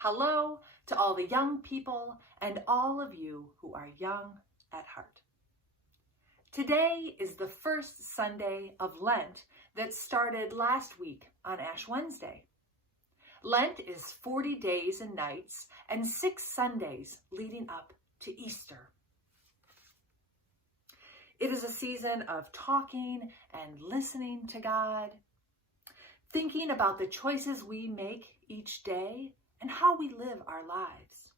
Hello to all the young people and all of you who are young at heart. Today is the first Sunday of Lent that started last week on Ash Wednesday. Lent is 40 days and nights and 6 Sundays leading up to Easter. It is a season of talking and listening to God, thinking about the choices we make each day and how we live our lives.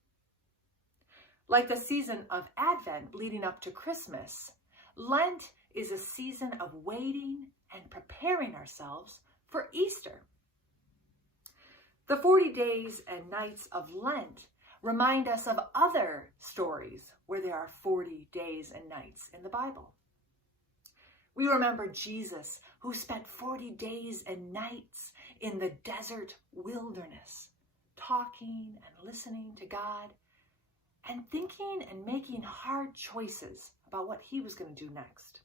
Like the season of Advent leading up to Christmas, Lent is a season of waiting and preparing ourselves for Easter. The 40 days and nights of Lent remind us of other stories where there are 40 days and nights in the Bible. We remember Jesus, who spent 40 days and nights in the desert wilderness, talking and listening to God, and thinking and making hard choices about what he was going to do next.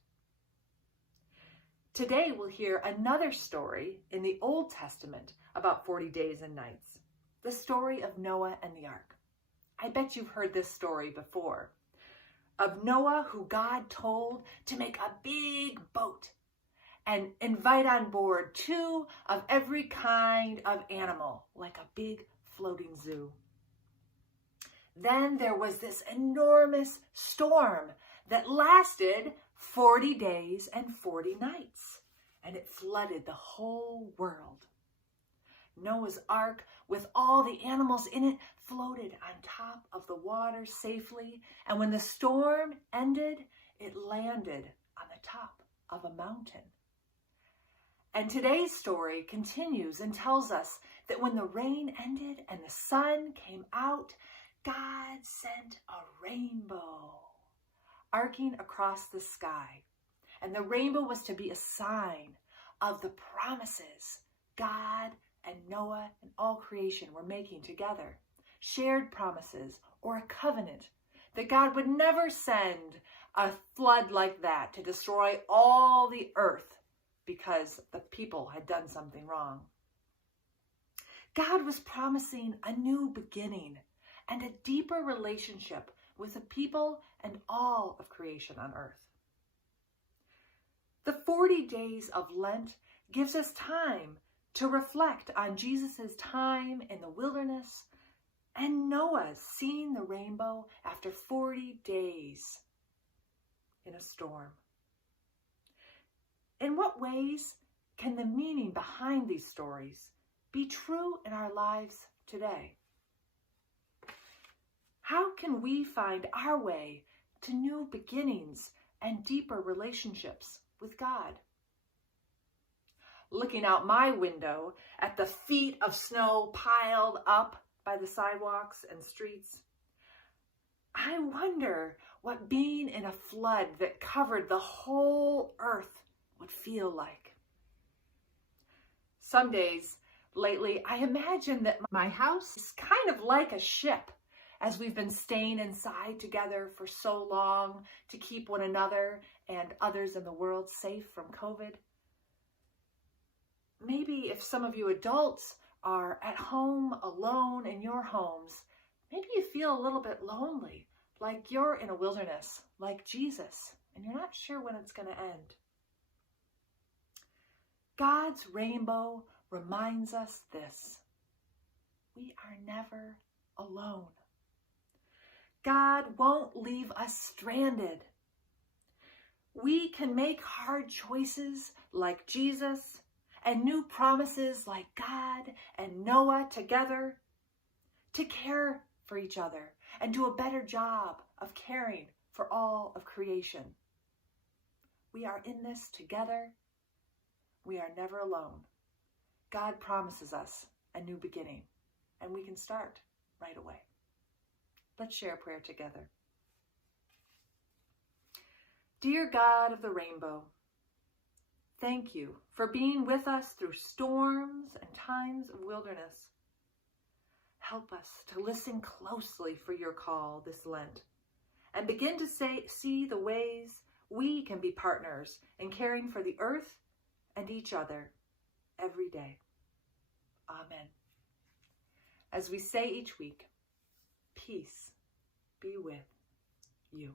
Today we'll hear another story in the Old Testament about 40 days and nights, the story of Noah and the ark. I bet you've heard this story before, of Noah, who God told to make a big boat and invite on board 2 of every kind of animal, like a big floating zoo. Then there was this enormous storm that lasted 40 days and 40 nights, and it flooded the whole world. Noah's ark, with all the animals in it, floated on top of the water safely, and when the storm ended, it landed on the top of a mountain. And today's story continues and tells us that when the rain ended and the sun came out, God sent a rainbow arcing across the sky. And the rainbow was to be a sign of the promises God and Noah and all creation were making together. Shared promises or a covenant that God would never send a flood like that to destroy all the earth because the people had done something wrong. God was promising a new beginning and a deeper relationship with the people and all of creation on earth. The 40 days of Lent gives us time to reflect on Jesus' time in the wilderness and Noah's seeing the rainbow after 40 days in a storm. In what ways can the meaning behind these stories be true in our lives today? How can we find our way to new beginnings and deeper relationships with God? Looking out my window at the feet of snow piled up by the sidewalks and streets, I wonder what being in a flood that covered the whole earth would feel like. Some days lately, I imagine that my house is kind of like a ship, as we've been staying inside together for so long to keep one another and others in the world safe from COVID. Maybe if some of you adults are at home alone in your homes, maybe you feel a little bit lonely, like you're in a wilderness, like Jesus, and you're not sure when it's going to end. God's rainbow reminds us this: we are never alone. God won't leave us stranded. We can make hard choices like Jesus and new promises like God and Noah together to care for each other and do a better job of caring for all of creation. We are in this together. We are never alone. God promises us a new beginning, and we can start right away. Let's share a prayer together. Dear God of the rainbow, thank you for being with us through storms and times of wilderness. Help us to listen closely for your call this Lent and begin to see the ways we can be partners in caring for the earth and each other every day. Amen. as we say each week, peace be with you.